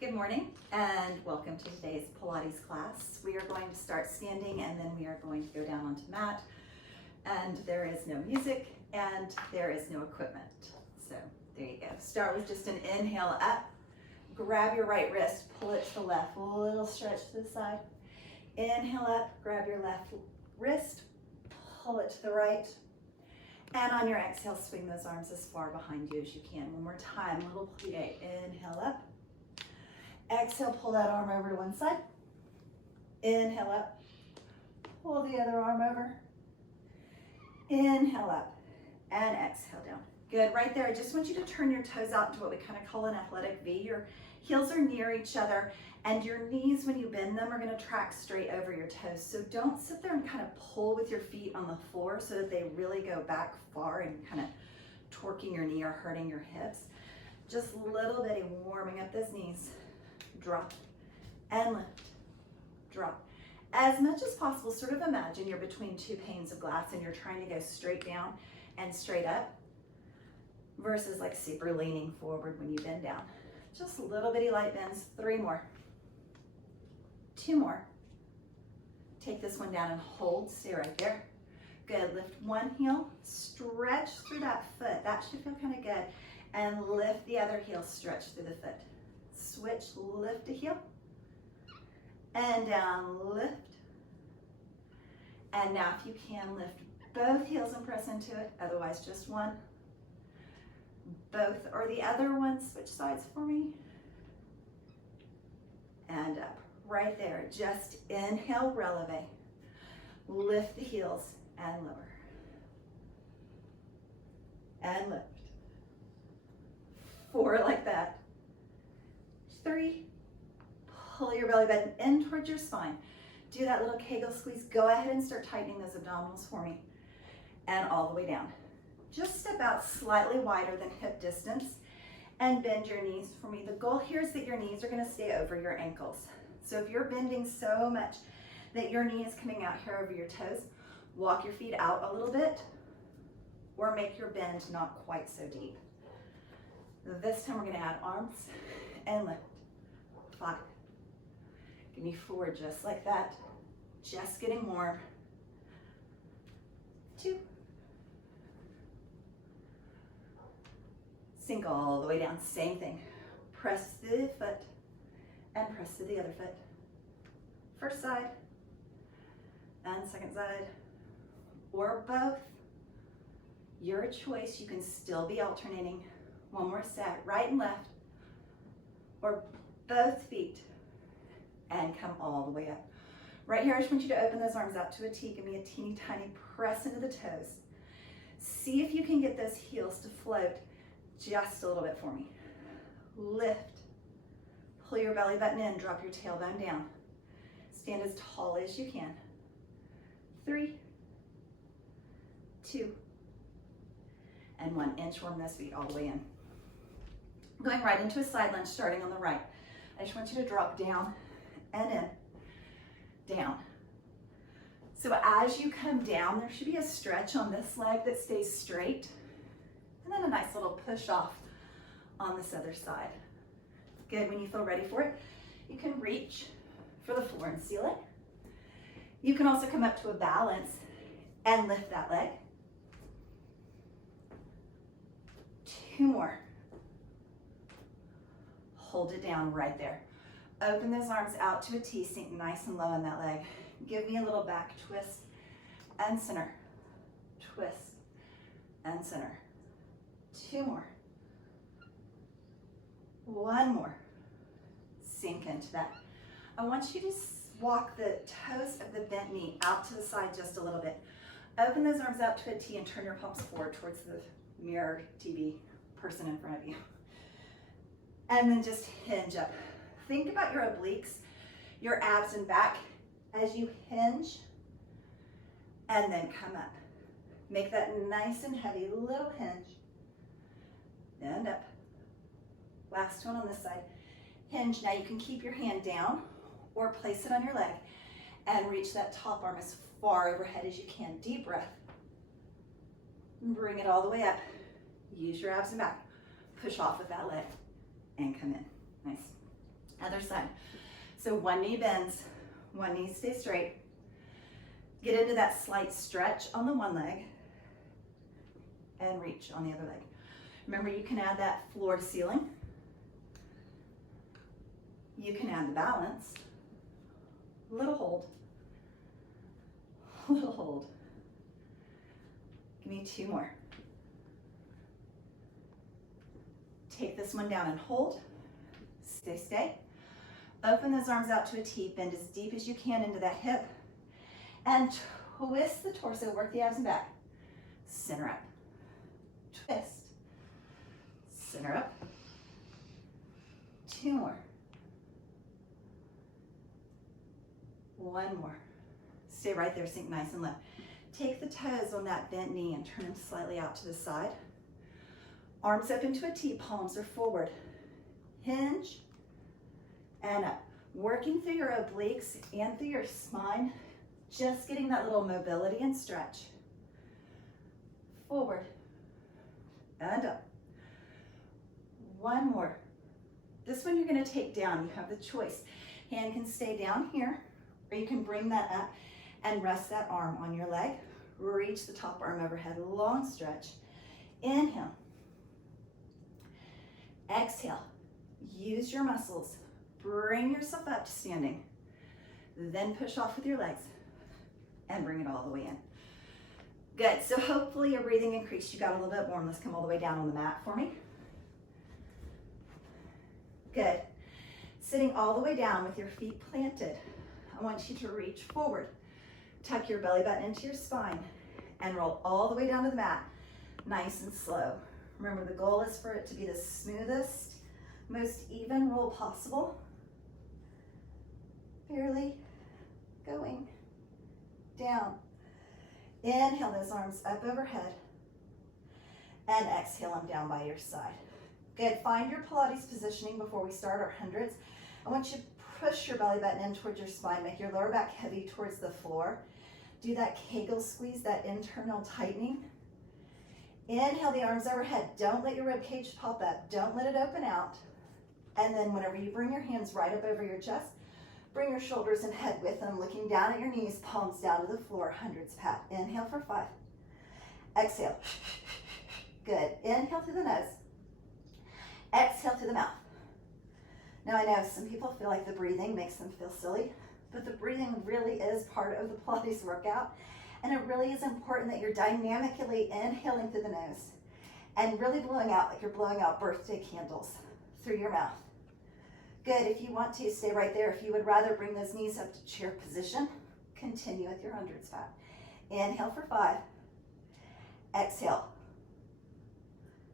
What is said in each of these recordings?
Good morning and welcome to today's Pilates class. We are going to start standing and then we are going to go down onto mat, and there is no music and there is no equipment. So there you go. Start with just an inhale up, grab your right wrist, pull it to the left, a little stretch to the side. Inhale up, grab your left wrist, pull it to the right. And on your exhale, swing those arms as far behind you as you can. One more time, little plie. Inhale up. Exhale, pull that arm over to one side. Inhale up. Pull the other arm over. Inhale up. And exhale down. Good, right there. I just want you to turn your toes out into what we kind of call an athletic V. Your heels are near each other, and your knees, when you bend them, are going to track straight over your toes. So don't sit there and kind of pull with your feet on the floor so that they really go back far and kind of torquing your knee or hurting your hips. Just a little bitty warming up those knees. Drop and lift, drop. As much as possible, sort of imagine you're between two panes of glass and you're trying to go straight down and straight up versus like super leaning forward when you bend down. Just little bitty light bends. 3 more. 2 more. Take this one down and hold. Stay right there. Good. Lift one heel. Stretch through that foot. That should feel kind of good. And lift the other heel. Stretch through the foot. Switch. Lift a heel. And down. Lift. And now if you can, lift both heels and press into it. Otherwise, just one. Both or the other one. Switch sides for me. And up. Right there. Just inhale, releve. Lift the heels and lower. And lift. 4 like that. 3. Pull your belly button in towards your spine. Do that little Kegel squeeze. Go ahead and start tightening those abdominals for me. And all the way down. Just step out slightly wider than hip distance and bend your knees for me. The goal here is that your knees are going to stay over your ankles. So if you're bending so much that your knee is coming out here over your toes, walk your feet out a little bit or make your bend not quite so deep. This time we're going to add arms and lift. 5. Give me 4 just like that. Just getting warm. 2. Sink all the way down. Same thing. Press to the foot and press to the other foot. First side and second side, or both. Your choice. You can still be alternating. One more set, right and left, or both feet, and come all the way up. Right here, I just want you to open those arms out to a T. Give me a teeny tiny press into the toes. See if you can get those heels to float just a little bit for me. Lift. Pull your belly button in, drop your tailbone down. Stand as tall as you can. 3, 2, and 1. Inchworm those feet all the way in. Going right into a side lunge, starting on the right. I just want you to drop down and in, down. So as you come down, there should be a stretch on this leg that stays straight, and then a nice little push off on this other side. Good. When you feel ready for it, you can reach for the floor and ceiling. You can also come up to a balance and lift that leg. 2 more. Hold it down right there. Open those arms out to a T, sink nice and low in that leg. Give me a little back twist and center. Twist and center. 2 more. 1 more. Sink into that. I want you to walk the toes of the bent knee out to the side just a little bit. Open those arms out to a T and turn your palms forward towards the mirror TV person in front of you. And then just hinge up. Think about your obliques, your abs and back as you hinge and then come up. Make that nice and heavy little hinge. And up. Last one on this side. Hinge. Now you can keep your hand down or place it on your leg and reach that top arm as far overhead as you can. Deep breath. Bring it all the way up. Use your abs and back. Push off with that leg and come in. Nice. Other side. So one knee bends, one knee stays straight. Get into that slight stretch on the one leg and reach on the other leg. Remember, you can add that floor to ceiling. You can add the balance. Little hold. Little hold. Give me 2 more. Take this one down and hold. Stay, stay. Open those arms out to a T. Bend as deep as you can into that hip. And twist the torso. Work the abs and back. Center up. Twist. Center up. 2 more. 1 more. Stay right there, sink nice and low. Take the toes on that bent knee and turn them slightly out to the side. Arms up into a T, palms are forward. Hinge and up. Working through your obliques and through your spine, just getting that little mobility and stretch. Forward and up. 1 more. This one you're going to take down. You have the choice. Hand can stay down here, or you can bring that up and rest that arm on your leg. Reach the top arm overhead, long stretch. Inhale. Exhale. Use your muscles. Bring yourself up to standing. Then push off with your legs and bring it all the way in. Good. So hopefully your breathing increased. You got a little bit warm. Let's come all the way down on the mat for me. Good. Sitting all the way down with your feet planted, I want you to reach forward. Tuck your belly button into your spine and roll all the way down to the mat, nice and slow. Remember, the goal is for it to be the smoothest, most even roll possible. Barely going down. Inhale those arms up overhead and exhale them down by your side. Good. Find your Pilates positioning before we start our hundreds. I want you to push your belly button in towards your spine. Make your lower back heavy towards the floor. Do that Kegel squeeze, that internal tightening. Inhale the arms overhead. Don't let your rib cage pop up. Don't let it open out. And then whenever you bring your hands right up over your chest, bring your shoulders and head with them, looking down at your knees, palms down to the floor, hundreds pat. Inhale for 5. Exhale. Good. Inhale through the nose. Exhale through the mouth. Now I know some people feel like the breathing makes them feel silly, but the breathing really is part of the Pilates workout. And it really is important that you're dynamically inhaling through the nose and really blowing out like you're blowing out birthday candles through your mouth. Good. If you want to, stay right there. If you would rather bring those knees up to chair position, continue with your hundreds pat. Inhale for 5. Exhale.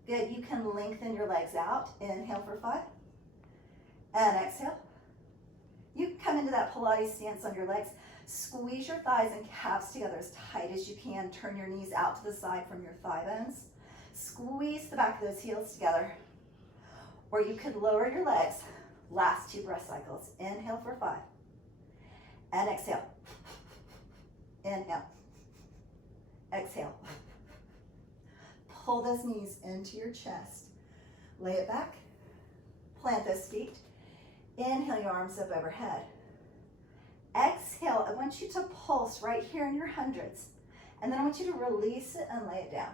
Good. You can lengthen your legs out. Inhale for 5. And exhale. You can come into that Pilates stance on your legs. Squeeze your thighs and calves together as tight as you can. Turn your knees out to the side from your thigh bones. Squeeze the back of those heels together. Or you could lower your legs. Last 2 breath cycles. Inhale for 5. And exhale. Inhale. Exhale. Pull those knees into your chest. Lay it back. Plant those feet. Inhale your arms up overhead. Exhale. I want you to pulse right here in your hundreds. And then I want you to release it and lay it down.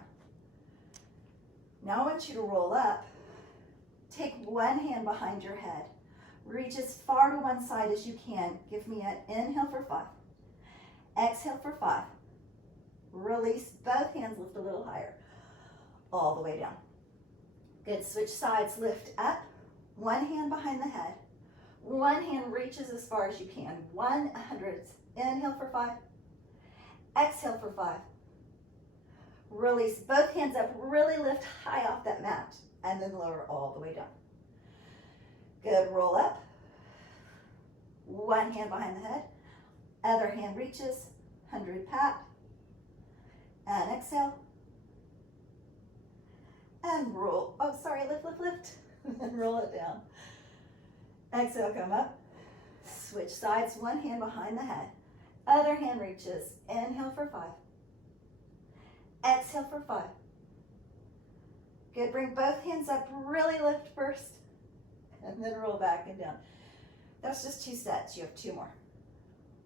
Now I want you to roll up. Take one hand behind your head. Reach as far to one side as you can. Give me an inhale for 5. Exhale for 5. Release both hands, lift a little higher. All the way down. Good. Switch sides, lift up. One hand behind the head. One hand reaches as far as you can. 100. Inhale for 5. Exhale for 5. Release both hands up. Really lift high off that mat. And then lower all the way down. Good. Roll up. One hand behind the head. Other hand reaches. 100 pat. And exhale. And roll. Oh, sorry. Lift, lift, lift. And roll it down. Exhale, come up. Switch sides. One hand behind the head. Other hand reaches. Inhale for 5. Exhale for 5. Good. Bring both hands up. Really lift first. And then roll back and down. That's just 2 sets. You have 2 more.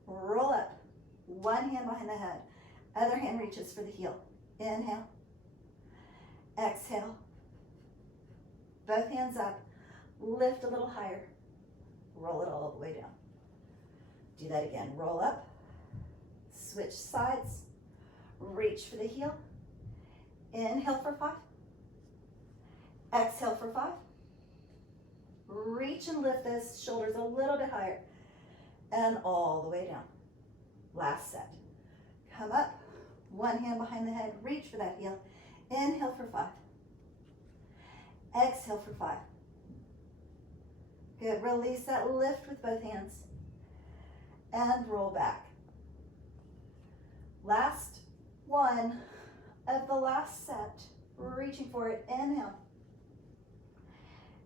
Roll up. One hand behind the head. Other hand reaches for the heel. Inhale. Exhale. Both hands up. Lift a little higher. Roll it all the way down. Do that again. Roll up. Switch sides. Reach for the heel. Inhale for 5. Exhale for 5. Reach and lift those shoulders a little bit higher. And all the way down. Last set. Come up. One hand behind the head. Reach for that heel. Inhale for 5. Exhale for 5. Good. Release that lift with both hands. And roll back. Last one of the last set. Reaching for it. Inhale.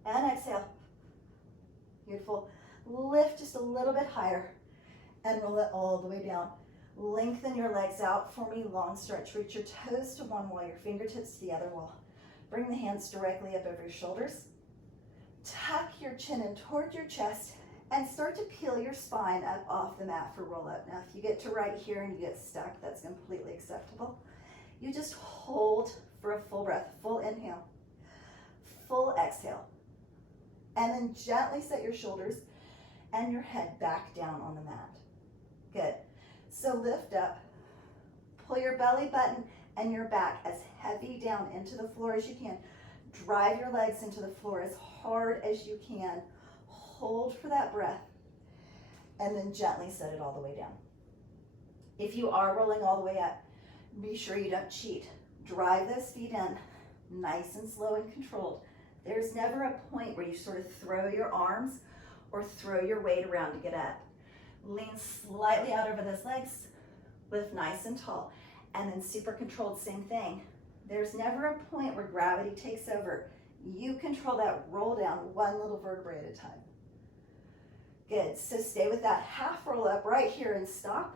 And exhale. Beautiful. Lift just a little bit higher. And roll it all the way down. Lengthen your legs out for me. Long stretch. Reach your toes to one wall, your fingertips to the other wall. Bring the hands directly up over your shoulders. Tuck your chin in toward your chest and start to peel your spine up off the mat for roll up. Now, if you get to right here and you get stuck, that's completely acceptable. You just hold for a full breath, full inhale, full exhale, and then gently set your shoulders and your head back down on the mat. Good. So lift up, pull your belly button and your back as heavy down into the floor as you can. Drive your legs into the floor as hard as you can. Hold for that breath, and then gently set it all the way down. If you are rolling all the way up, be sure you don't cheat. Drive those feet in, nice and slow and controlled. There's never a point where you sort of throw your arms or throw your weight around to get up. Lean slightly out over those legs, lift nice and tall, and then super controlled, same thing. There's never a point where gravity takes over. You control that roll down one little vertebrae at a time. Good, so stay with that half roll up right here and stop,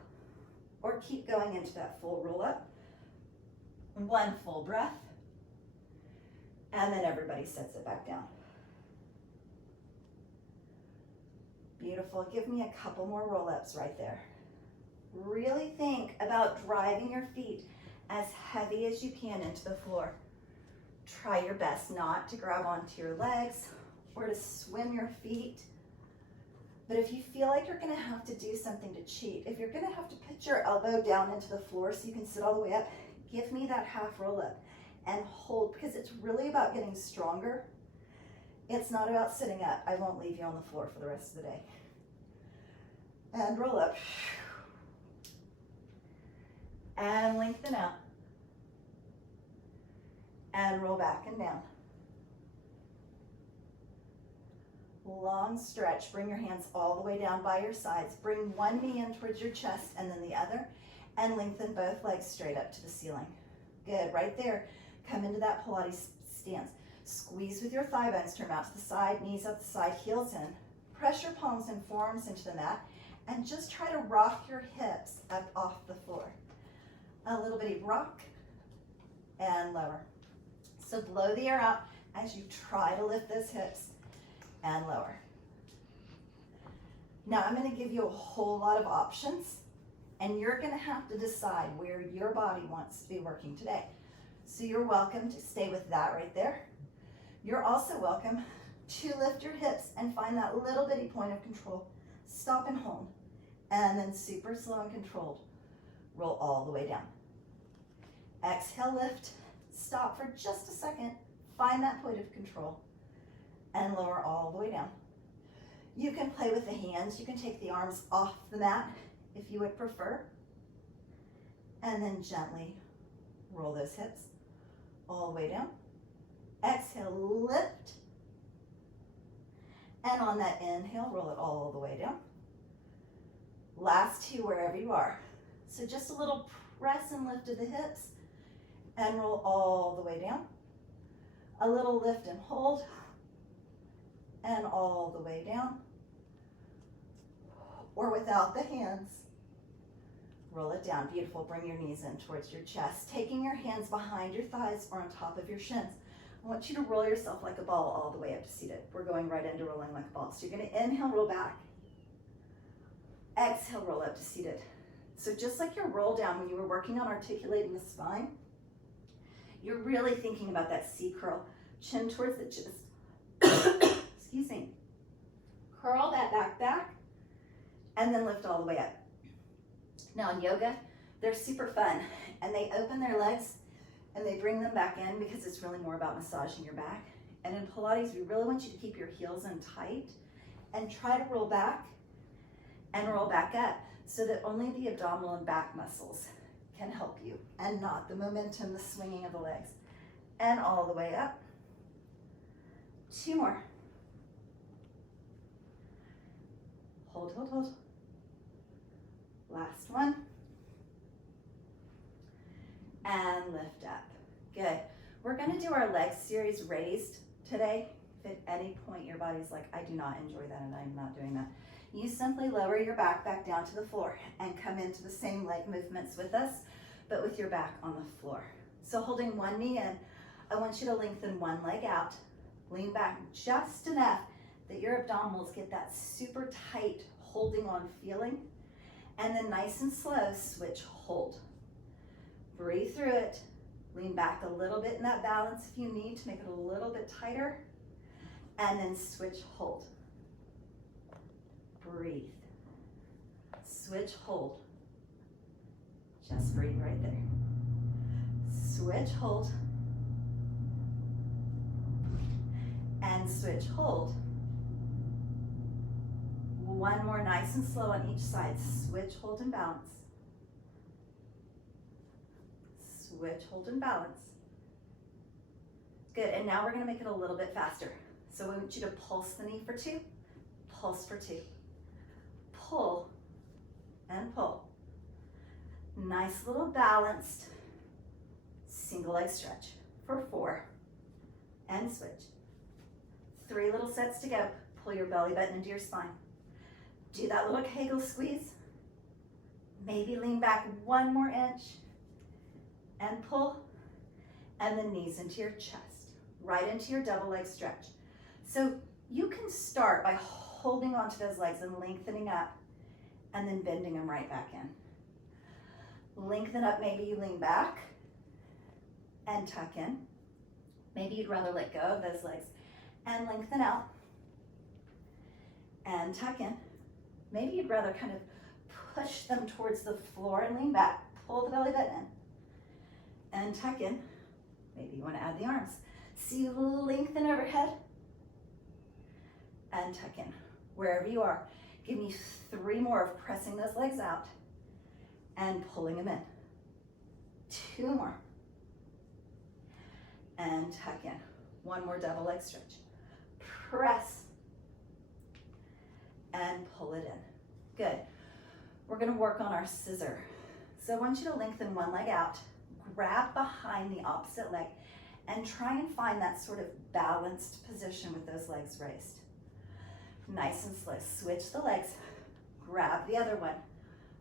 or keep going into that full roll up. One full breath, and then everybody sets it back down. Beautiful, give me a couple more roll ups right there. Really think about driving your feet as heavy as you can into the floor. Try your best not to grab onto your legs or to swim your feet. But if you feel like you're gonna have to do something to cheat, if you're gonna have to put your elbow down into the floor so you can sit all the way up, give me that half roll up and hold, because it's really about getting stronger. It's not about sitting up. I won't leave you on the floor for the rest of the day. And roll up. And lengthen out. And roll back and down. Long stretch. Bring your hands all the way down by your sides. Bring one knee in towards your chest and then the other. And lengthen both legs straight up to the ceiling. Good. Right there. Come into that Pilates stance. Squeeze with your thigh bones. Turn out to the side. Knees up the side. Heels in. Press your palms and forearms into the mat. And just try to rock your hips up off the floor. A little bitty rock and lower. So blow the air out as you try to lift those hips and lower. Now I'm going to give you a whole lot of options, and you're going to have to decide where your body wants to be working today. So you're welcome to stay with that right there. You're also welcome to lift your hips and find that little bitty point of control. Stop and hold, and then super slow and controlled. Roll all the way down. Exhale, lift. Stop for just a second. Find that point of control and lower all the way down. You can play with the hands. You can take the arms off the mat if you would prefer. And then gently roll those hips all the way down. Exhale, lift. And on that inhale, roll it all the way down. Last two wherever you are. So just a little press and lift of the hips and roll all the way down. A little lift and hold and all the way down. Or without the hands, roll it down. Beautiful. Bring your knees in towards your chest, taking your hands behind your thighs or on top of your shins. I want you to roll yourself like a ball all the way up to seated. We're going right into rolling like a ball. So you're going to inhale, roll back. Exhale, roll up to seated. So just like your roll down when you were working on articulating the spine, you're really thinking about that C curl. Chin towards the chest. Excuse me. Curl that back, and then lift all the way up. Now in yoga, they're super fun, and they open their legs and they bring them back in because it's really more about massaging your back. And in Pilates, we really want you to keep your heels in tight and try to roll back and roll back up so that only the abdominal and back muscles can help you and not the momentum, the swinging of the legs. And all the way up. 2 more. Hold, hold, hold. Last one. And lift up. Good. We're going to do our leg series raised today. If at any point your body's like, I do not enjoy that and I'm not doing that, you simply lower your back down to the floor and come into the same leg movements with us, but with your back on the floor. So holding one knee in, I want you to lengthen one leg out, lean back just enough that your abdominals get that super tight holding on feeling, and then nice and slow, switch, hold. Breathe through it, lean back a little bit in that balance if you need to make it a little bit tighter, and then switch, hold. Breathe. Switch, hold. Just breathe right there. Switch, hold. And switch, hold. One more, nice and slow on each side. Switch, hold, and balance. Switch, hold, and balance. Good, and now we're gonna make it a little bit faster. So we want you to pulse the knee for 2, pulse for 2. Pull and pull. Nice little balanced single leg stretch for 4 and switch. 3 little sets to go. Pull your belly button into your spine. Do that little Kegel squeeze. Maybe lean back 1 more inch and pull, and the knees into your chest, right into your double leg stretch. So you can start by holding onto those legs and lengthening up and then bending them right back in. Lengthen up, maybe you lean back and tuck in. Maybe you'd rather let go of those legs and lengthen out and tuck in. Maybe you'd rather kind of push them towards the floor and lean back, pull the belly button in and tuck in. Maybe you want to add the arms. So you lengthen overhead and tuck in. Wherever you are, give me 3 more of pressing those legs out and pulling them in. 2 more. And tuck in. 1 more double leg stretch. Press and pull it in. Good. We're gonna work on our scissor. So I want you to lengthen 1 leg out, grab behind the opposite leg, and try and find that sort of balanced position with those legs raised. Nice and slow. Switch the legs, grab the other one.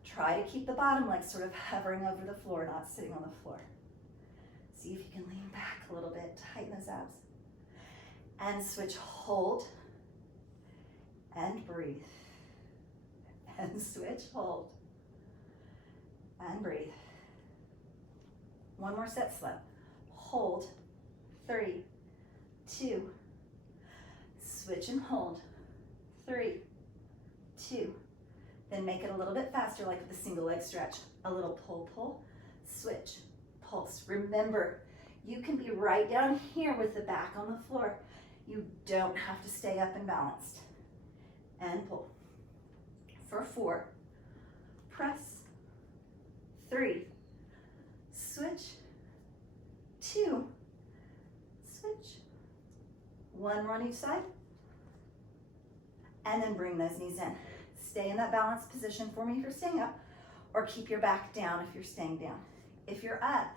Try to keep the bottom leg sort of hovering over the floor, not sitting on the floor. See if you can lean back a little bit, tighten those abs. And switch, hold, and breathe. And switch, hold, and breathe. 1 more set slow. Hold, 3, 2, switch and hold, 3, 2. Then make it a little bit faster, like with a single leg stretch. A little pull, pull, switch, pulse. Remember, you can be right down here with the back on the floor. You don't have to stay up and balanced. And pull. For 4, press, 3, switch, 2, switch. 1 more on each side. And then bring those knees in. Stay in that balanced position for me if you're staying up, or keep your back down if you're staying down. If you're up,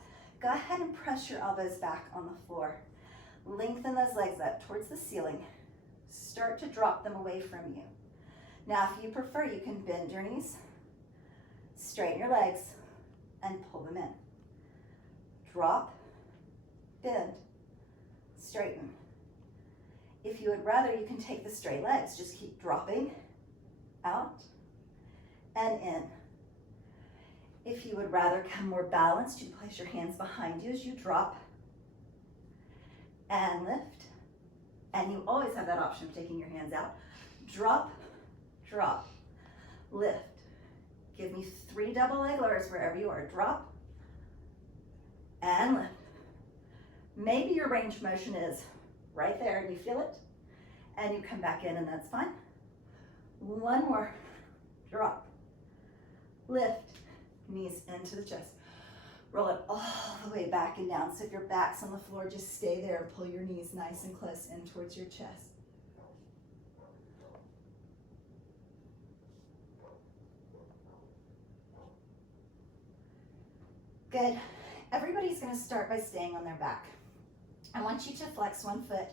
go ahead and press your elbows back on the floor. Lengthen those legs up towards the ceiling. Start to drop them away from you. Now, if you prefer, you can bend your knees, straighten your legs, and pull them in. Drop, bend, straighten. If you would rather, you can take the straight legs. Just keep dropping, out, in. If you would rather come more balanced, you place your hands behind you as you drop and lift. And you always have that option of taking your hands out. Drop, drop, lift. Give me 3 double leg lowers wherever you are. Drop and lift. Maybe your range of motion is right there and you feel it, and you come back in and that's fine. One more. Drop, lift, knees into the chest. Roll it all the way back and down. So if your back's on the floor, just stay there and pull your knees nice and close in towards your chest. Good. Everybody's going to start by staying on their back. I want you to flex one foot.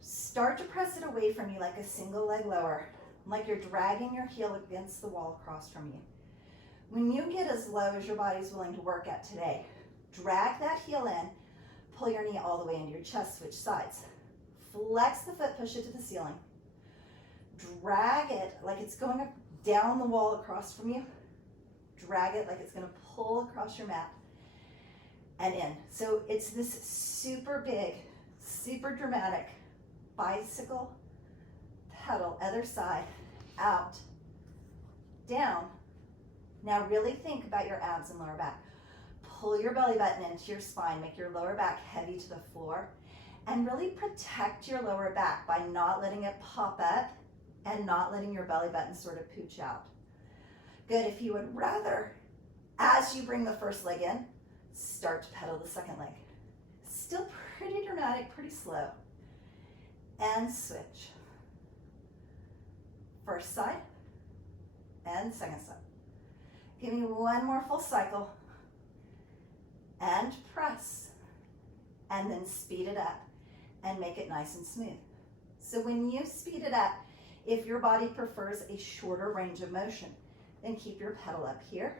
Start to press it away from you like a single leg lower, like you're dragging your heel against the wall across from you. When you get as low as your body's willing to work at today, drag that heel in, pull your knee all the way into your chest, switch sides. Flex the foot, push it to the ceiling. Drag it like it's going down the wall across from you. Drag it like it's going to pull across your mat and in. So it's this super big, super dramatic bicycle pedal, other side, out, down. Now really think about your abs and lower back. Pull your belly button into your spine, make your lower back heavy to the floor, and really protect your lower back by not letting it pop up and not letting your belly button sort of pooch out. Good. If you would rather, as you bring the first leg in, start to pedal the second leg. Still pretty dramatic, pretty slow. And switch. First side and second side. Give me one more full cycle and press, and then speed it up and make it nice and smooth. So when you speed it up, if your body prefers a shorter range of motion, then keep your pedal up here.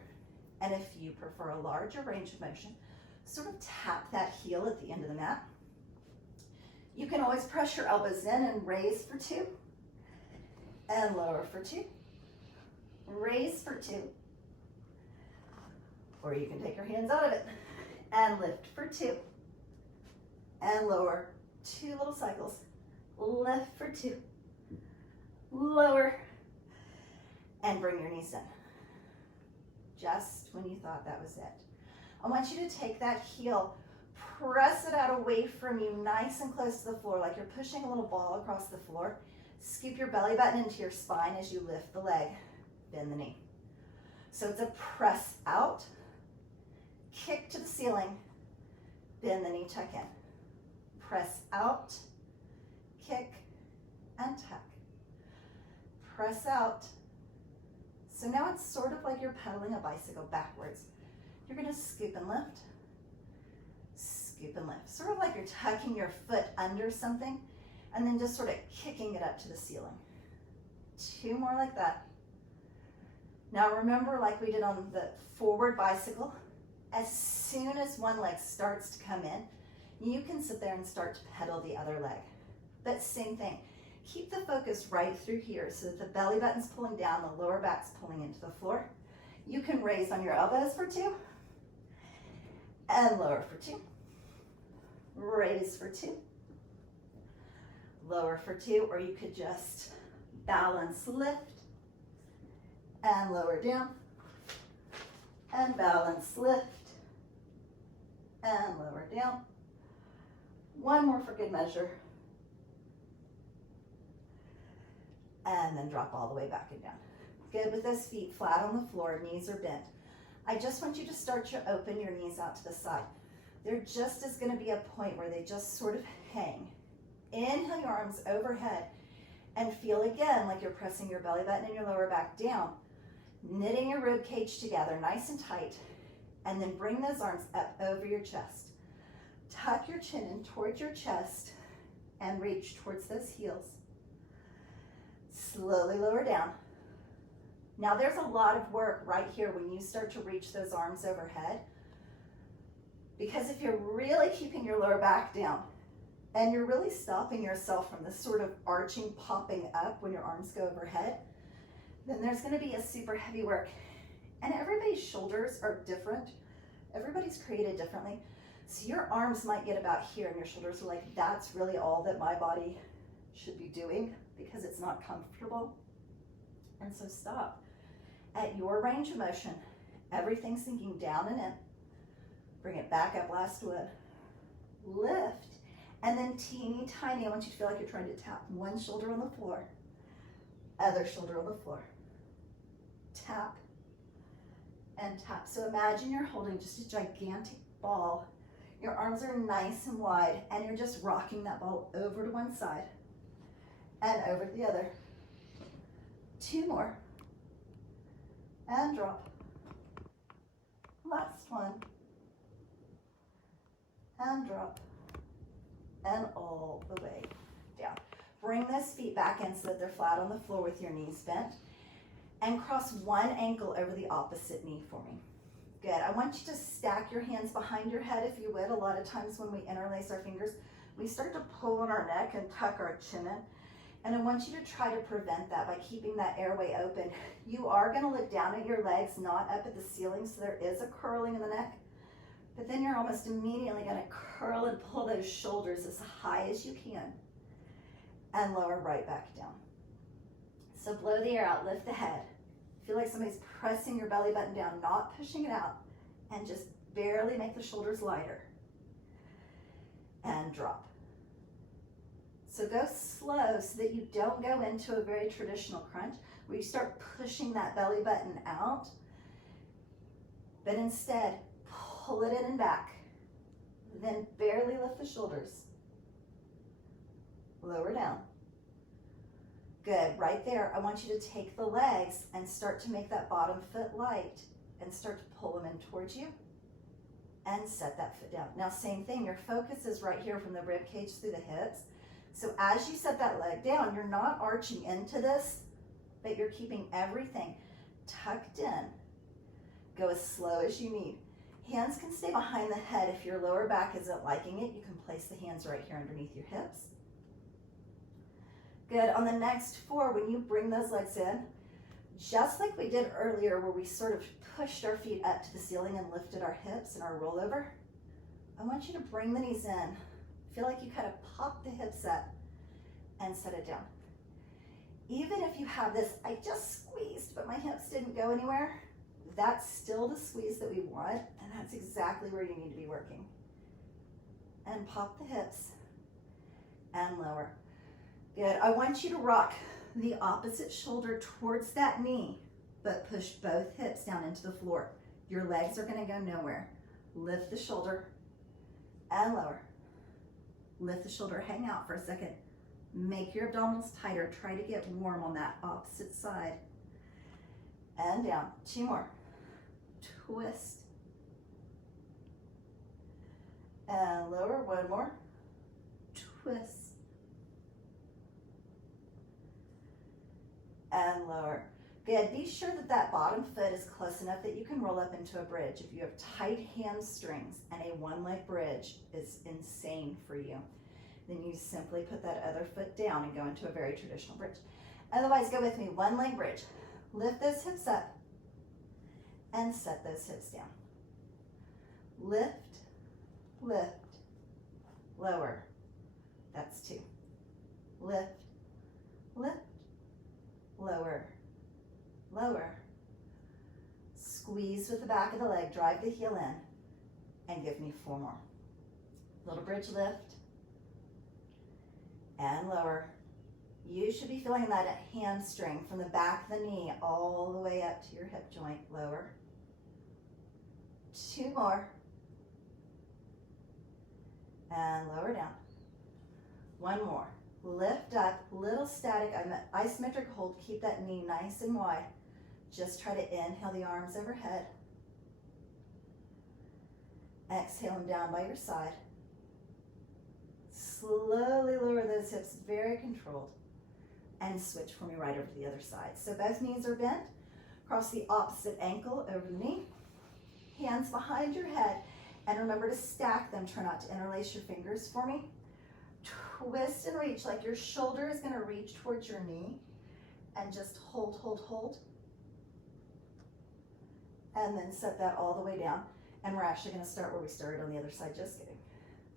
And if you prefer a larger range of motion, sort of tap that heel at the end of the mat. You can always press your elbows in and raise for 2, and lower for 2, raise for 2, or you can take your hands out of it and lift for 2, and lower, 2 little cycles, lift for 2, lower, and bring your knees in. Just when you thought that was it. I want you to take that heel, press it out away from you, nice and close to the floor, like you're pushing a little ball across the floor. Scoop your belly button into your spine as you lift the leg, bend the knee. So it's a press out, kick to the ceiling, bend the knee, tuck in. Press out, kick, and tuck. Press out. So now it's sort of like you're pedaling a bicycle backwards. You're going to scoop and lift, scoop and lift. Sort of like you're tucking your foot under something and then just sort of kicking it up to the ceiling. 2 more like that. Now remember, like we did on the forward bicycle, as soon as one leg starts to come in, you can sit there and start to pedal the other leg. But same thing. Keep the focus right through here so that the belly button's pulling down, the lower back's pulling into the floor. You can raise on your elbows for 2, and lower for 2. Raise for 2, lower for 2, or you could just balance, lift, and lower down, and balance, lift, and lower down. One more for good measure. And then drop all the way back and down. Good. With those feet flat on the floor, knees are bent. I just want you to start to open your knees out to the side. There just is going to be a point where they just sort of hang. Inhale your arms overhead and feel again like you're pressing your belly button and your lower back down, knitting your rib cage together nice and tight, and then bring those arms up over your chest. Tuck your chin in towards your chest and reach towards those heels. Slowly lower down. Now there's a lot of work right here when you start to reach those arms overhead, because if you're really keeping your lower back down and you're really stopping yourself from this sort of arching, popping up when your arms go overhead, Then there's gonna be a super heavy work. And everybody's shoulders are different. Everybody's created differently. So your arms might get about here and your shoulders are like, that's really all that my body should be doing because it's not comfortable. And so stop. At your range of motion, everything's sinking down and in. Bring it back up, last one. Lift, and then teeny tiny. I want you to feel like you're trying to tap one shoulder on the floor, other shoulder on the floor. Tap and tap. So imagine you're holding just a gigantic ball. Your arms are nice and wide, and you're just rocking that ball over to one side and over to the other. 2 more. And drop. Last one. And drop. And all the way down. Bring those feet back in so that they're flat on the floor with your knees bent. And cross one ankle over the opposite knee for me. Good. I want you to stack your hands behind your head if you would. A lot of times when we interlace our fingers, we start to pull on our neck and tuck our chin in. And I want you to try to prevent that by keeping that airway open. You are going to look down at your legs, not up at the ceiling, so there is a curling in the neck. But then you're almost immediately going to curl and pull those shoulders as high as you can and lower right back down. So blow the air out, lift the head. Feel like somebody's pressing your belly button down, not pushing it out, and just barely make the shoulders lighter. And drop. So go slow so that you don't go into a very traditional crunch where you start pushing that belly button out, but instead pull it in and back. Then barely lift the shoulders. Lower down. Good, right there. I want you to take the legs and start to make that bottom foot light and start to pull them in towards you and set that foot down. Now same thing, your focus is right here from the rib cage through the hips. So as you set that leg down, you're not arching into this, but you're keeping everything tucked in. Go as slow as you need. Hands can stay behind the head. If your lower back isn't liking it, you can place the hands right here underneath your hips. Good. On the next 4, when you bring those legs in, just like we did earlier where we sort of pushed our feet up to the ceiling and lifted our hips and our rollover, I want you to bring the knees in. Feel like you kind of pop the hips up and set it down. Even if you have this, I just squeezed, but my hips didn't go anywhere, that's still the squeeze that we want, and that's exactly where you need to be working. And pop the hips and lower. Good. I want you to rock the opposite shoulder towards that knee, but push both hips down into the floor. Your legs are going to go nowhere. Lift the shoulder and lower. Lift the shoulder, hang out for a second. Make your abdominals tighter. Try to get warm on that opposite side. And down. 2 more. Twist. And lower. 1 more. Twist. And lower. Good. Be sure that that bottom foot is close enough that you can roll up into a bridge. If you have tight hamstrings and a one-leg bridge is insane for you, then you simply put that other foot down and go into a very traditional bridge. Otherwise, go with me. One-leg bridge. Lift those hips up and set those hips down. Lift, lift, lower. That's 2. Lift, lift, lower, lower. Squeeze with the back of the leg, drive the heel in, and give me 4 more. Little bridge lift, and lower. You should be feeling that hamstring from the back of the knee all the way up to your hip joint. Lower. 2 more. And lower down. 1 more. Lift up, little static, isometric hold. Keep that knee nice and wide. Just try to inhale the arms overhead. Exhale them down by your side. Slowly lower those hips, very controlled. And switch for me right over to the other side. So both knees are bent. Cross the opposite ankle over the knee. Hands behind your head. And remember to stack them. Try not to interlace your fingers for me. Twist and reach like your shoulder is going to reach towards your knee. and just hold, hold, hold. And then set that all the way down. And we're actually gonna start where we started on the other side, just kidding.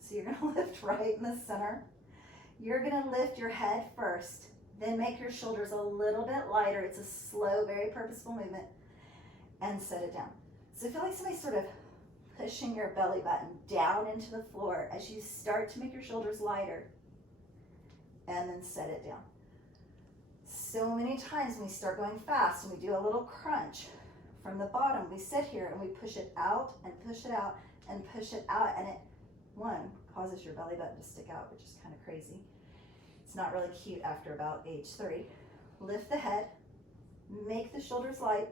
So you're gonna lift right in the center. You're gonna lift your head first, then make your shoulders a little bit lighter. It's a slow, very purposeful movement, and set it down. So feel like somebody's sort of pushing your belly button down into the floor as you start to make your shoulders lighter, and then set it down. So many times when we start going fast and we do a little crunch from the bottom, we sit here and we push it out and push it out and push it out, and it, one, causes your belly button to stick out, which is kind of crazy. It's not really cute after about age 3. Lift the head, make the shoulders light,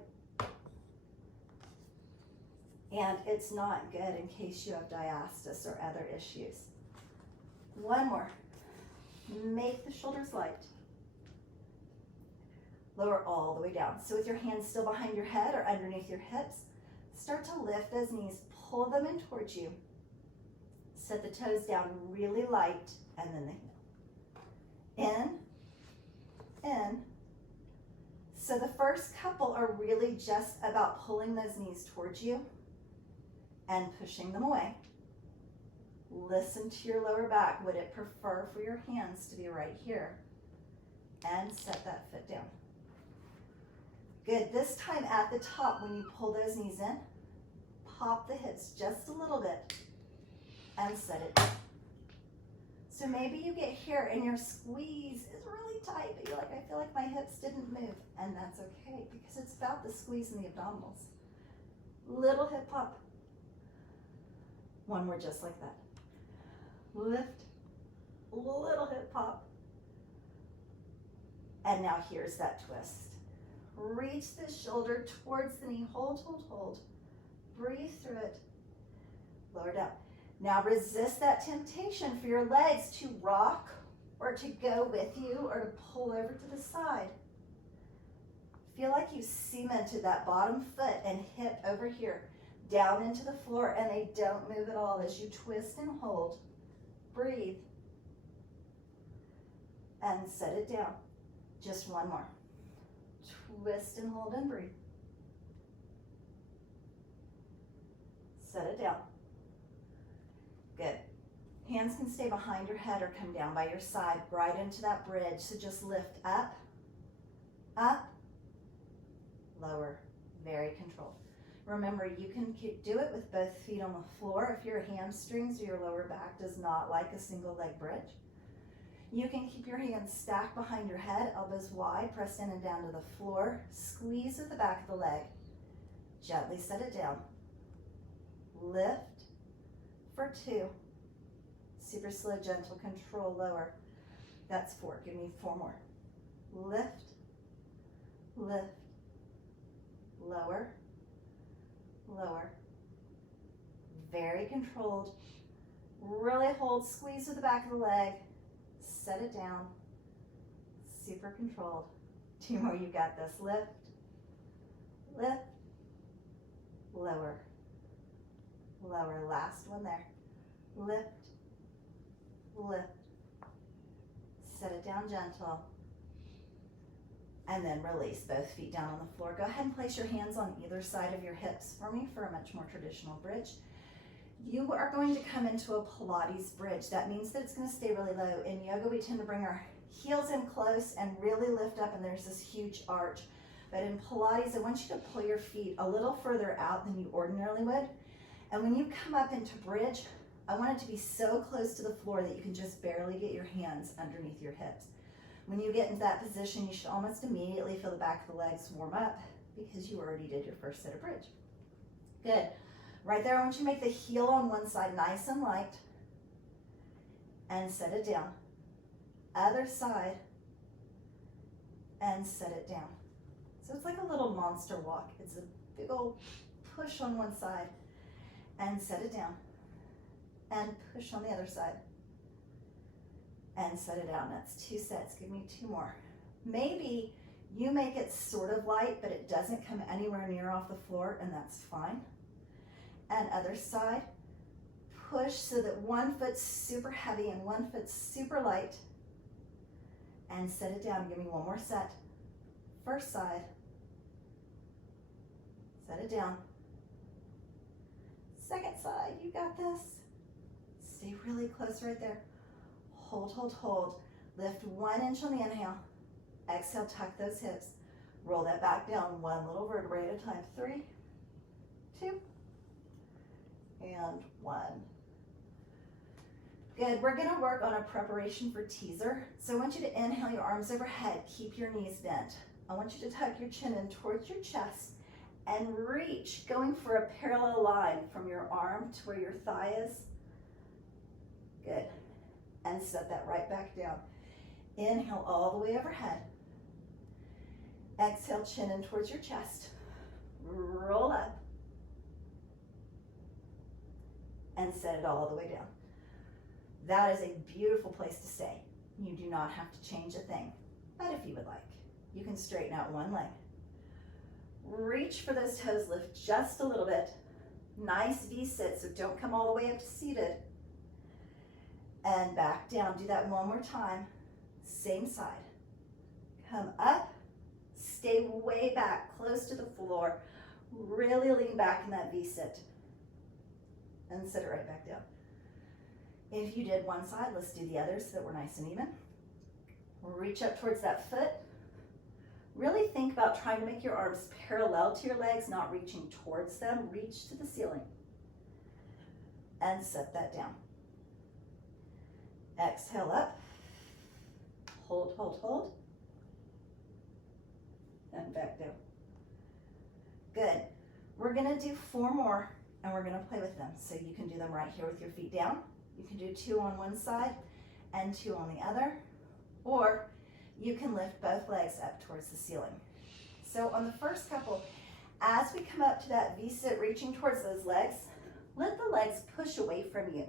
and it's not good in case you have diastasis or other issues. One more. Make the shoulders light. Lower all the way down. So with your hands still behind your head or underneath your hips, start to lift those knees, pull them in towards you. Set the toes down really light, and then the heel. In. So the first couple are really just about pulling those knees towards you and pushing them away. Listen to your lower back. Would it prefer for your hands to be right here? And set that foot down. Good. This time at the top, when you pull those knees in, pop the hips just a little bit and set it down. So maybe you get here and your squeeze is really tight, but you're like, I feel like my hips didn't move, and that's okay because it's about the squeeze in the abdominals. Little hip pop. One more just like that. Lift, little hip pop. And now here's that twist. Reach the shoulder towards the knee. Hold, hold, hold. Breathe through it. Lower down. Now resist that temptation for your legs to rock or to go with you or to pull over to the side. Feel like you cemented that bottom foot and hip over here, down into the floor, and they don't move at all as you twist and hold. Breathe. And set it down. Just one more. Twist and hold and breathe. Set it down. Good. Hands can stay behind your head or come down by your side, right into that bridge. So just lift up, up, lower, very controlled. Remember, you can do it with both feet on the floor if your hamstrings or your lower back does not like a single leg bridge. You can keep your hands stacked behind your head, elbows wide, press in and down to the floor. Squeeze at the back of the leg. Gently set it down. Lift for 2. Super slow, gentle, control, lower. That's 4. Give me 4 more. Lift, lift, lower, lower. Very controlled. Really hold, squeeze with the back of the leg. Set it down. Super controlled. 2 more, you got this. Lift, lift, lower, lower. Last one there. Lift, lift. Set it down gentle. And then release both feet down on the floor. Go ahead and place your hands on either side of your hips for me for a much more traditional bridge. You are going to come into a Pilates bridge. That means that it's going to stay really low. In yoga, we tend to bring our heels in close and really lift up, and there's this huge arch. But in Pilates, I want you to pull your feet a little further out than you ordinarily would. And when you come up into bridge, I want it to be so close to the floor that you can just barely get your hands underneath your hips. When you get into that position, you should almost immediately feel the back of the legs warm up because you already did your first set of bridge. Good. Right there, I want you to make the heel on one side nice and light and set it down. Other side and set it down. So it's like a little monster walk. It's a big old push on one side and set it down. And push on the other side. And set it down. That's 2 sets. Give me 2 more. Maybe you make it sort of light, but it doesn't come anywhere near off the floor, and that's fine. And other side. Push so that one foot's super heavy and one foot's super light. And set it down. Give me 1 more set. First side. Set it down. Second side, you got this. Stay really close right there. Hold, hold, hold. Lift 1 inch on the inhale. Exhale, tuck those hips. Roll that back down, 1 little vertebrae at a time. 3, 2, and 1. Good, we're gonna work on a preparation for teaser. So I want you to inhale your arms overhead, keep your knees bent. I want you to tuck your chin in towards your chest and reach, going for a parallel line from your arm to where your thigh is. Good, and set that right back down. Inhale all the way overhead. Exhale, chin in towards your chest. Roll up. And set it all the way down. That is a beautiful place to stay. You do not have to change a thing, but if you would like, you can straighten out one leg. Reach for those toes, lift just a little bit. Nice V-sit, so don't come all the way up to seated. And back down, do that one more time. Same side. Come up, stay way back, close to the floor. Really lean back in that V-sit. And sit it right back down. If you did one side, let's do the other so that we're nice and even. Reach up towards that foot. Really think about trying to make your arms parallel to your legs, not reaching towards them. Reach to the ceiling. And set that down. Exhale up. Hold, hold, hold. And back down. Good. We're gonna do 4 more and we're gonna play with them. So you can do them right here with your feet down. You can do 2 on one side and 2 on the other, or you can lift both legs up towards the ceiling. So on the first couple, as we come up to that V-sit, reaching towards those legs, let the legs push away from you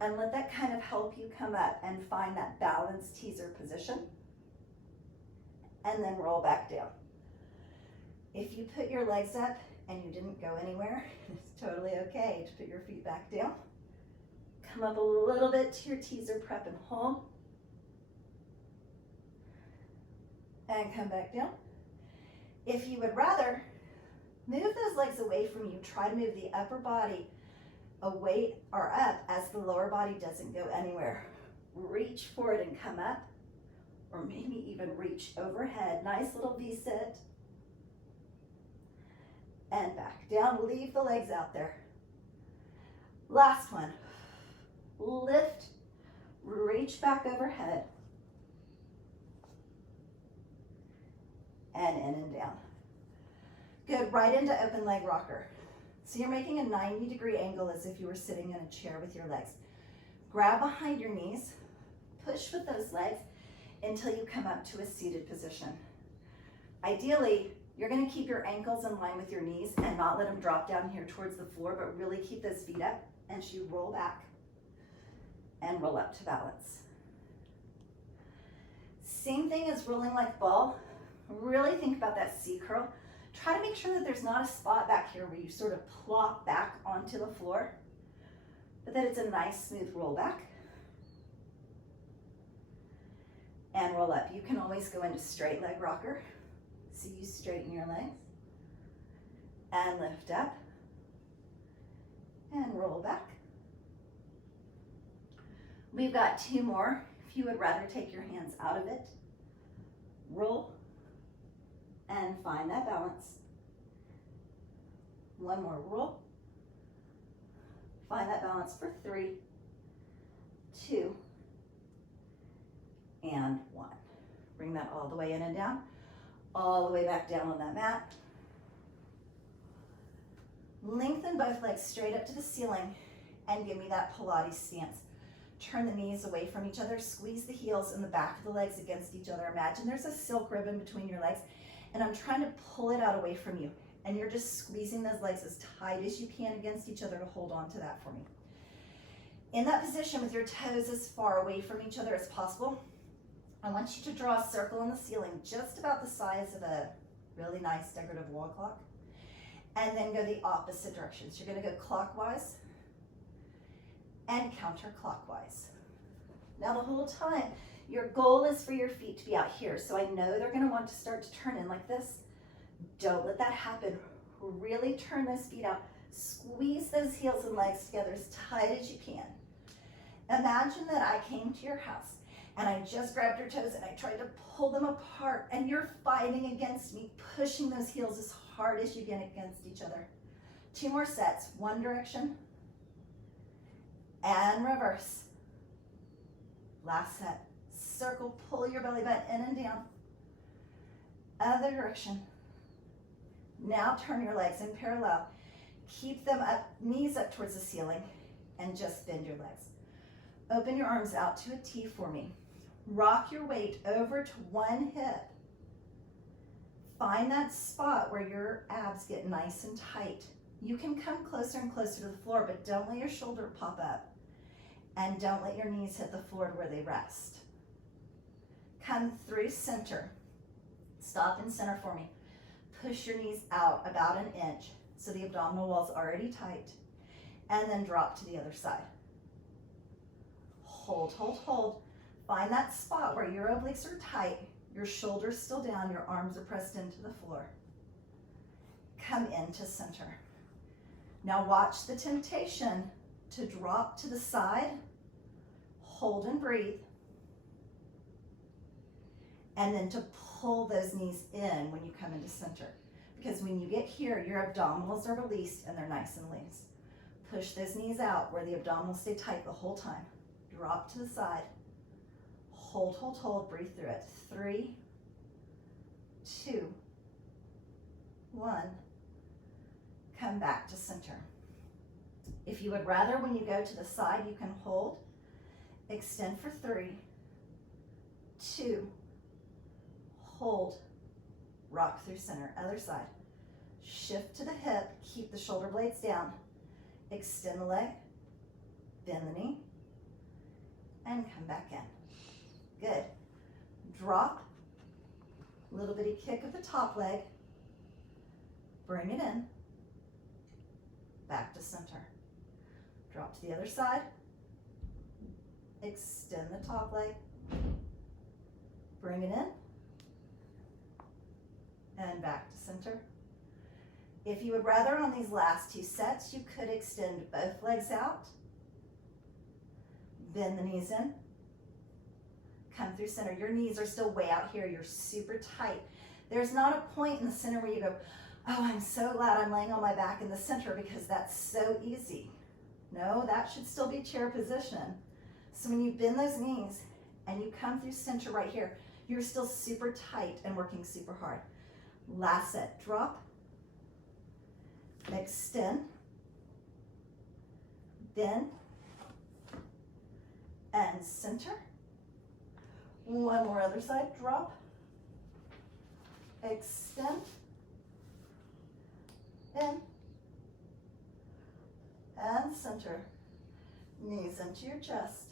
and let that kind of help you come up and find that balanced teaser position. And then roll back down. If you put your legs up and you didn't go anywhere, it's totally okay to put your feet back down. Come up a little bit to your teaser prep and hold. And come back down. If you would rather, move those legs away from you. Try to move the upper body away or up as the lower body doesn't go anywhere. Reach for it and come up, or maybe even reach overhead. Nice little V-sit. And back down. Leave the legs out there. Last one. Lift, reach back overhead, and in and down. Good, right into open leg rocker. So you're making a 90-degree angle as if you were sitting in a chair with your legs. Grab behind your knees, push with those legs until you come up to a seated position. Ideally, you're gonna keep your ankles in line with your knees and not let them drop down here towards the floor, but really keep those feet up as you roll back and roll up to balance. Same thing as rolling like ball. Really think about that C curl. Try to make sure that there's not a spot back here where you sort of plop back onto the floor, but that it's a nice smooth roll back. And roll up. You can always go into straight leg rocker. So you straighten your legs and lift up and roll back. We've got 2 more. If you would rather take your hands out of it, roll and find that balance. 1 more roll. Find that balance for 3, 2, and 1. Bring that all the way in and down, all the way back down on that mat. Lengthen both legs straight up to the ceiling and give me that Pilates stance. Turn the knees away from each other, squeeze the heels and the back of the legs against each other. Imagine there's a silk ribbon between your legs and I'm trying to pull it out away from you. And you're just squeezing those legs as tight as you can against each other to hold on to that for me. In that position with your toes as far away from each other as possible, I want you to draw a circle on the ceiling just about the size of a really nice decorative wall clock. And then go the opposite directions. You're gonna go clockwise and counterclockwise. Now the whole time, Your goal is for your feet to be out here. So I know they're gonna want to start to turn in like this. Don't let that happen. Really turn those feet out. Squeeze those heels and legs together as tight as you can. Imagine that I came to your house and I just grabbed your toes and I tried to pull them apart, and you're fighting against me, pushing those heels as hard as you can against each other. 2 more sets, one direction and reverse. Last set, circle, pull your belly button in and down. Other direction. Now turn your legs in parallel. Keep them up, knees up towards the ceiling, and just bend your legs. Open your arms out to a T for me. Rock your weight over to one hip. Find that spot where your abs get nice and tight. You can come closer and closer to the floor, but don't let your shoulder pop up. And don't let your knees hit the floor where they rest. Come through center. Stop in center for me. Push your knees out about an inch so the abdominal wall's already tight. And then drop to the other side. Hold, hold, hold. Find that spot where your obliques are tight, your shoulders still down, your arms are pressed into the floor. Come into center. Now watch the temptation to drop to the side, hold and breathe, and then to pull those knees in when you come into center. Because when you get here, your abdominals are released and they're nice and loose. Push those knees out where the abdominals stay tight the whole time. Drop to the side. Hold, hold, hold. Breathe through it. 3, 2, 1. Come back to center. If you would rather, when you go to the side, you can hold. Extend for 3, 2, hold. Rock through center. Other side. Shift to the hip. Keep the shoulder blades down. Extend the leg. Bend the knee. And come back in. Good. Drop. Little bitty kick of the top leg. Bring it in. Back to center. Drop to the other side. Extend the top leg. Bring it in. And back to center. If you would rather, on these last 2 sets, you could extend both legs out. Bend the knees in. Come through center. Your knees are still way out here. You're super tight. There's not a point in the center where you go, oh, I'm so glad I'm laying on my back in the center, because that's so easy. No, that should still be chair position. So when you bend those knees and you come through center right here, you're still super tight and working super hard. Last set. Drop. Extend. Bend. And center. One more other side. Drop. Extend. In. And center. Knees into your chest.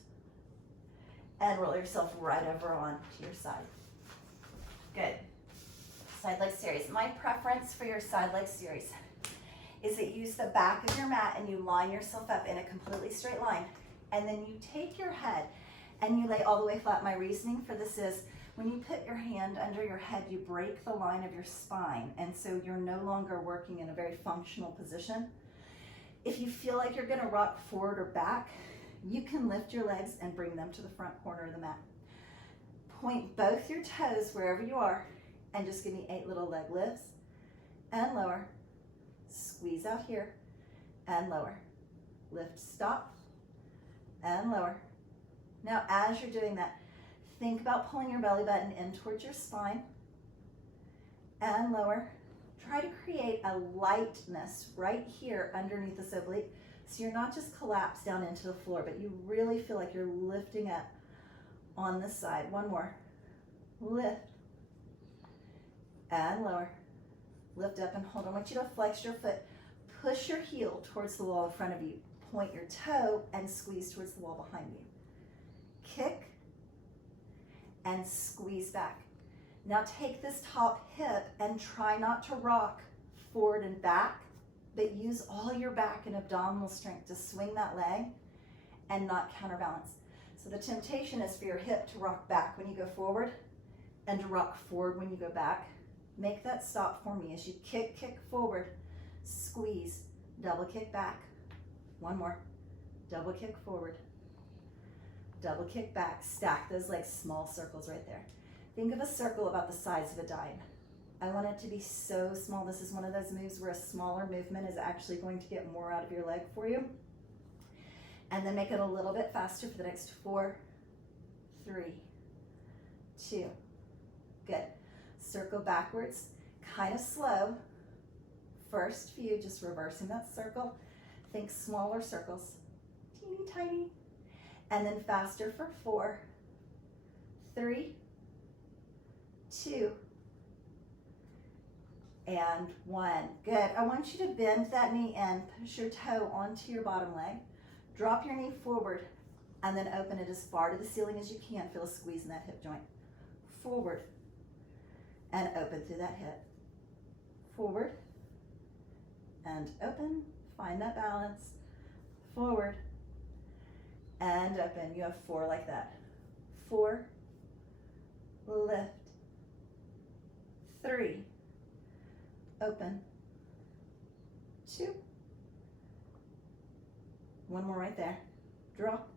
And roll yourself right over on to your side. Good. Side leg series. My preference for your side leg series is that you use the back of your mat and you line yourself up in a completely straight line. And then you take your head and you lay all the way flat. My reasoning for this is, when you put your hand under your head, you break the line of your spine. And so you're no longer working in a very functional position. If you feel like you're gonna rock forward or back, you can lift your legs and bring them to the front corner of the mat. Point both your toes wherever you are and just give me 8 little leg lifts and lower. Squeeze out here and lower. Lift, stop, and lower. Now, as you're doing that, think about pulling your belly button in towards your spine and lower. Try to create a lightness right here underneath this oblique, so you're not just collapsed down into the floor, but you really feel like you're lifting up on this side. One more. Lift and lower. Lift up and hold. I want you to flex your foot. Push your heel towards the wall in front of you. Point your toe and squeeze towards the wall behind you. Kick and squeeze back. Now take this top hip and try not to rock forward and back, but use all your back and abdominal strength to swing that leg and not counterbalance. So So the temptation is for your hip to rock back when you go forward and to rock forward when you go back. Make that stop for me as you kick forward, squeeze, double kick back. One more, double kick forward, double kick back. Stack those legs, small circles right there. Think of a circle about the size of a dime. I want it to be so small. This is one of those moves where a smaller movement is actually going to get more out of your leg for you. And then make it a little bit faster for the next 4, 3, 2. Good. Circle backwards, kind of slow. First few, just reversing that circle. Think smaller circles, teeny tiny. And then faster for 4, 3, 2, and 1. Good. I want you to bend that knee in, push your toe onto your bottom leg. Drop your knee forward and then open it as far to the ceiling as you can. Feel a squeeze in that hip joint. Forward and open through that hip. Forward and open. Find that balance. Forward and open. You have 4 like that. 4, lift, 3, open, 2, 1 more right there. Drop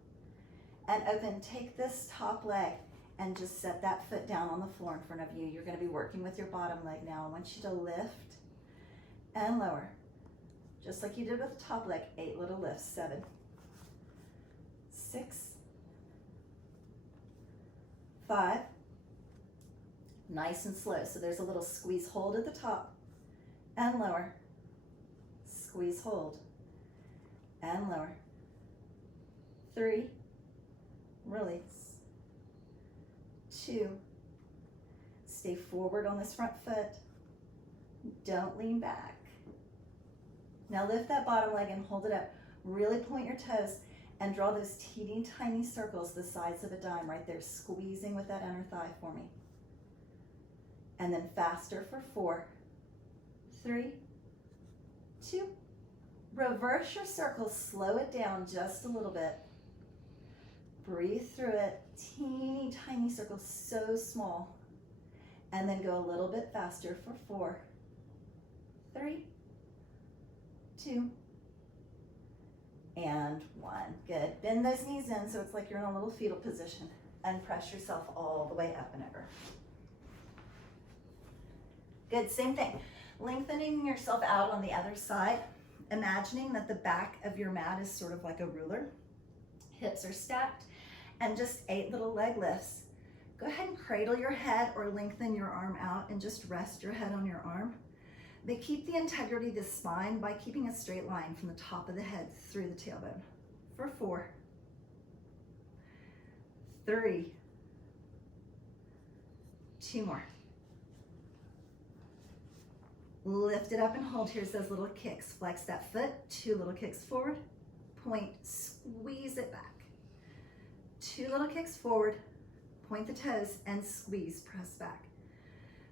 and open. Take this top leg and just set that foot down on the floor in front of you. You're going to be working with your bottom leg now. I want you to lift and lower, just like you did with the top leg. 8 little lifts. 7, 6, 5. Nice and slow. So there's a little squeeze hold at the top and lower. Squeeze hold and lower. 3, release. 2, stay forward on this front foot. Don't lean back. Now lift that bottom leg and hold it up. Really point your toes and draw those teeny tiny circles the size of a dime right there, squeezing with that inner thigh for me. And then faster for 4, 3, 2. Reverse your circle, slow it down just a little bit. Breathe through it, teeny tiny circles, so small. And then go a little bit faster for 4, 3, 2, and 1. Good. Bend those knees in so it's like you're in a little fetal position and press yourself all the way up and over. Good, same thing. Lengthening yourself out on the other side, imagining that the back of your mat is sort of like a ruler. Hips are stacked and just 8 little leg lifts. Go ahead and cradle your head or lengthen your arm out and just rest your head on your arm. But keep the integrity of the spine by keeping a straight line from the top of the head through the tailbone. For 4, 3, 2 more. Lift it up and hold. Here's those little kicks. Flex that foot, 2 little kicks forward, point, squeeze it back. 2 little kicks forward, point the toes and squeeze, press back.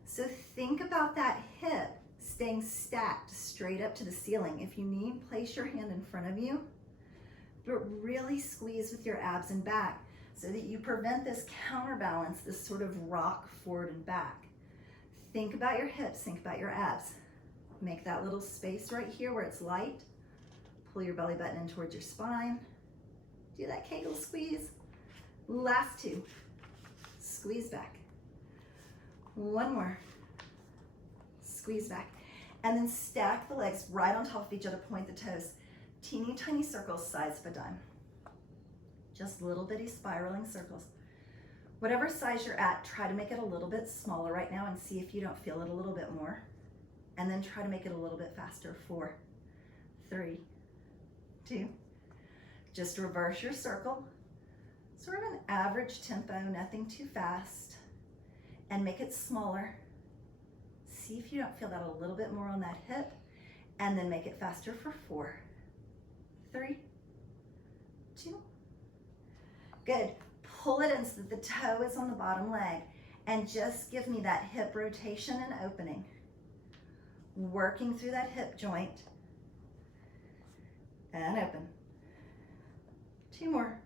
So think about that hip staying stacked straight up to the ceiling. If you need, place your hand in front of you, but really squeeze with your abs and back so that you prevent this counterbalance, this sort of rock forward and back. Think about your hips, think about your abs. Make that little space right here where it's light. Pull your belly button in towards your spine. Do that Kegel squeeze. Last 2. Squeeze back. 1 more. Squeeze back. And then stack the legs right on top of each other, point the toes. Teeny tiny circles, size of a dime. Just little bitty spiraling circles. Whatever size you're at, try to make it a little bit smaller right now and see if you don't feel it a little bit more. And then try to make it a little bit faster. 4, 3, 2. Just reverse your circle. Sort of an average tempo, nothing too fast. And make it smaller. See if you don't feel that a little bit more on that hip. And then make it faster for 4, 3, 2. Good. Pull it in so that the toe is on the bottom leg and just give me that hip rotation and opening. Working through that hip joint and open. 2 more.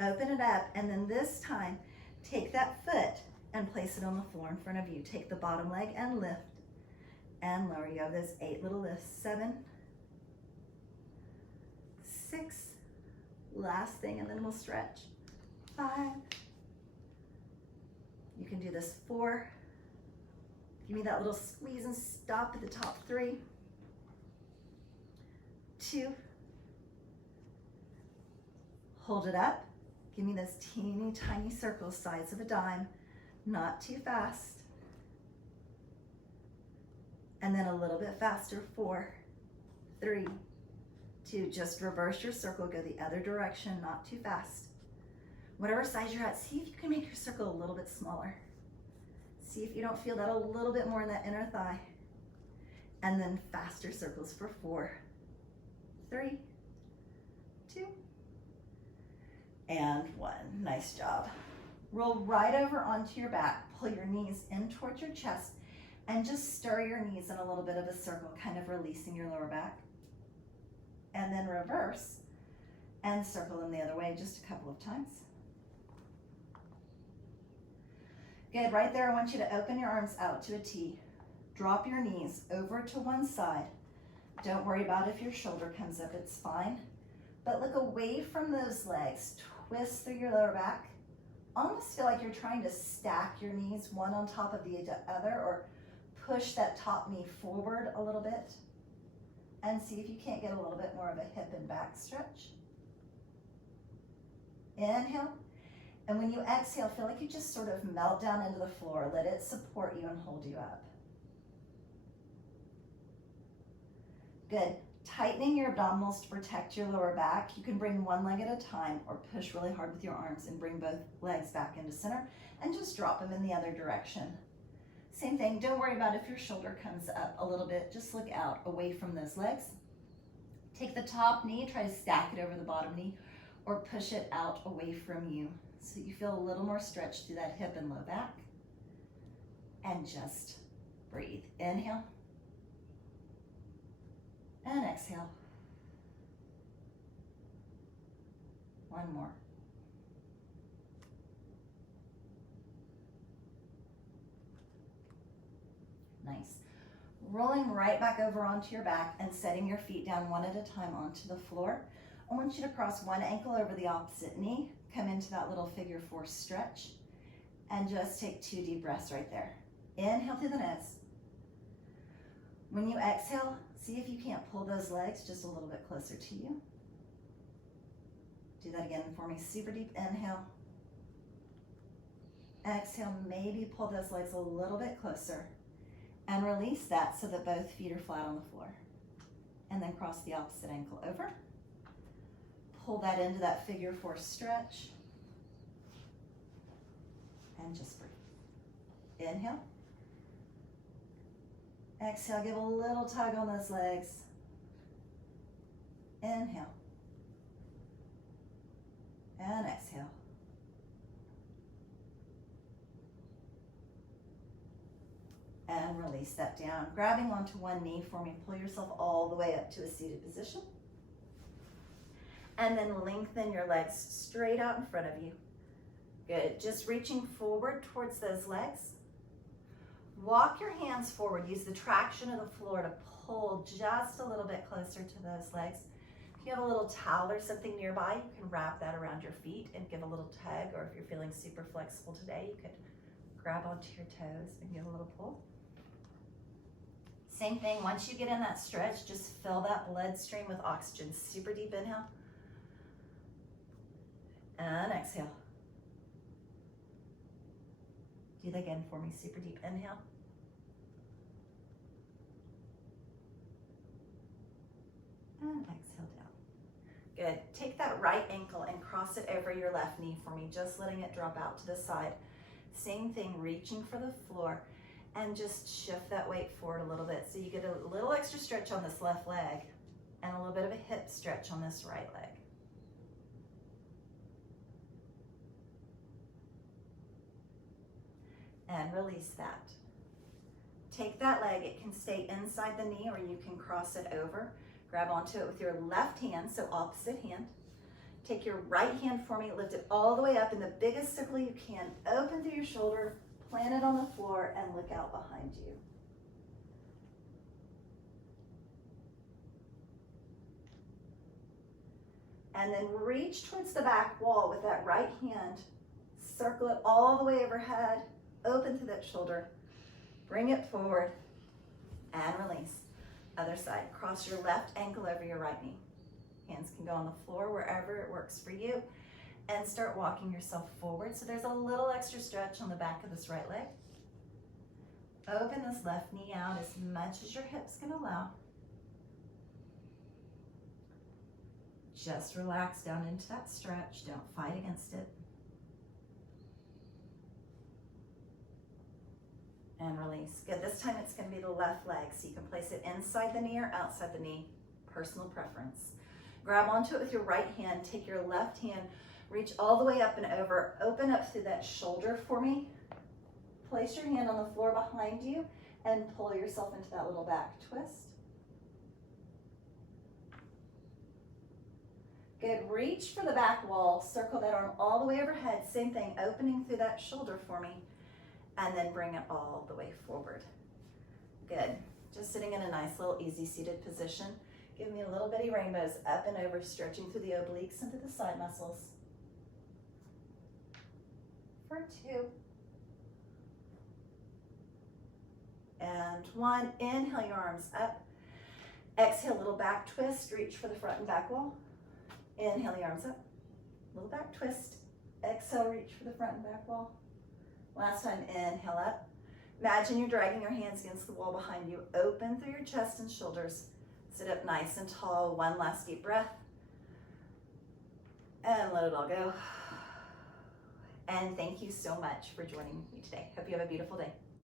Open it up, and then this time, take that foot and place it on the floor in front of you. Take the bottom leg and lift and lower. You have those 8 little lifts. 7, 6, last thing, and then we'll stretch. 5, you can do this. 4, give me that little squeeze and stop at the top. 3, 2, hold it up. Give me those teeny tiny circles, size of a dime, not too fast. And then a little bit faster. 4, 3, 2, just reverse your circle, go the other direction, not too fast. Whatever size you're at, see if you can make your circle a little bit smaller. See if you don't feel that a little bit more in that inner thigh. And then faster circles for 4, 3, 2, and 1. Nice job. Roll right over onto your back, pull your knees in towards your chest, and just stir your knees in a little bit of a circle, kind of releasing your lower back. And then reverse and circle them the other way just a couple of times. Good, right there I want you to open your arms out to a T. Drop your knees over to one side. Don't worry about if your shoulder comes up, it's fine. But look away from those legs. Twist through your lower back. Almost feel like you're trying to stack your knees one on top of the other, or push that top knee forward a little bit. And see if you can't get a little bit more of a hip and back stretch. Inhale. And when you exhale, feel like you just sort of melt down into the floor. Let it support you and hold you up. Good. Tightening your abdominals to protect your lower back. You can bring one leg at a time or push really hard with your arms and bring both legs back into center and just drop them in the other direction. Same thing, don't worry about if your shoulder comes up a little bit. Just look out away from those legs. Take the top knee, try to stack it over the bottom knee or push it out away from you so you feel a little more stretch through that hip and low back. And just breathe. Inhale. And exhale. One more. Nice. Rolling right back over onto your back and setting your feet down one at a time onto the floor. I want you to cross one ankle over the opposite knee, come into that little figure 4 stretch, and just take 2 deep breaths right there. Inhale through the nose. When you exhale, see if you can't pull those legs just a little bit closer to you. Do that again for me. Super deep inhale. Exhale, maybe pull those legs a little bit closer. And release that so that both feet are flat on the floor. And then cross the opposite ankle over. Pull that into that figure 4 stretch. And just breathe. Inhale. Exhale, give a little tug on those legs. Inhale. And exhale. And release that down. Grabbing onto one knee for me. Pull yourself all the way up to a seated position. And then lengthen your legs straight out in front of you. Good. Just reaching forward towards those legs. Walk your hands forward. Use the traction of the floor to pull just a little bit closer to those legs. If you have a little towel or something nearby, you can wrap that around your feet and give a little tug, or if you're feeling super flexible today, you could grab onto your toes and give a little pull. Same thing, once you get in that stretch, just fill that bloodstream with oxygen. Super deep inhale. And exhale. Do that again for me. Super deep inhale. And exhale down. Good. Take that right ankle and cross it over your left knee for me, just letting it drop out to the side. Same thing, reaching for the floor and just shift that weight forward a little bit so you get a little extra stretch on this left leg and a little bit of a hip stretch on this right leg. And release that. Take that leg, it can stay inside the knee or you can cross it over. Grab onto it with your left hand, so opposite hand. Take your right hand for me, lift it all the way up in the biggest circle you can. Open through your shoulder, plant it on the floor, and look out behind you. And then reach towards the back wall with that right hand. Circle it all the way overhead. Open through that shoulder. Bring it forward and release. Other side. Cross your left ankle over your right knee. Hands can go on the floor wherever it works for you. And start walking yourself forward. So there's a little extra stretch on the back of this right leg. Open this left knee out as much as your hips can allow. Just relax down into that stretch. Don't fight against it. And release. Good. This time it's going to be the left leg. So you can place it inside the knee or outside the knee. Personal preference. Grab onto it with your right hand. Take your left hand. Reach all the way up and over. Open up through that shoulder for me. Place your hand on the floor behind you and pull yourself into that little back twist. Good. Reach for the back wall. Circle that arm all the way overhead. Same thing. Opening through that shoulder for me. And then bring it all the way forward. Good. Just sitting in a nice little easy seated position. Give me a little bitty rainbows up and over, stretching through the obliques and through the side muscles. For 2. And 1. Inhale your arms up. Exhale, little back twist. Reach for the front and back wall. Inhale your arms up. Little back twist. Exhale, reach for the front and back wall. Last time, inhale up. Imagine you're dragging your hands against the wall behind you. Open through your chest and shoulders. Sit up nice and tall. One last deep breath. And let it all go. And thank you so much for joining me today. Hope you have a beautiful day.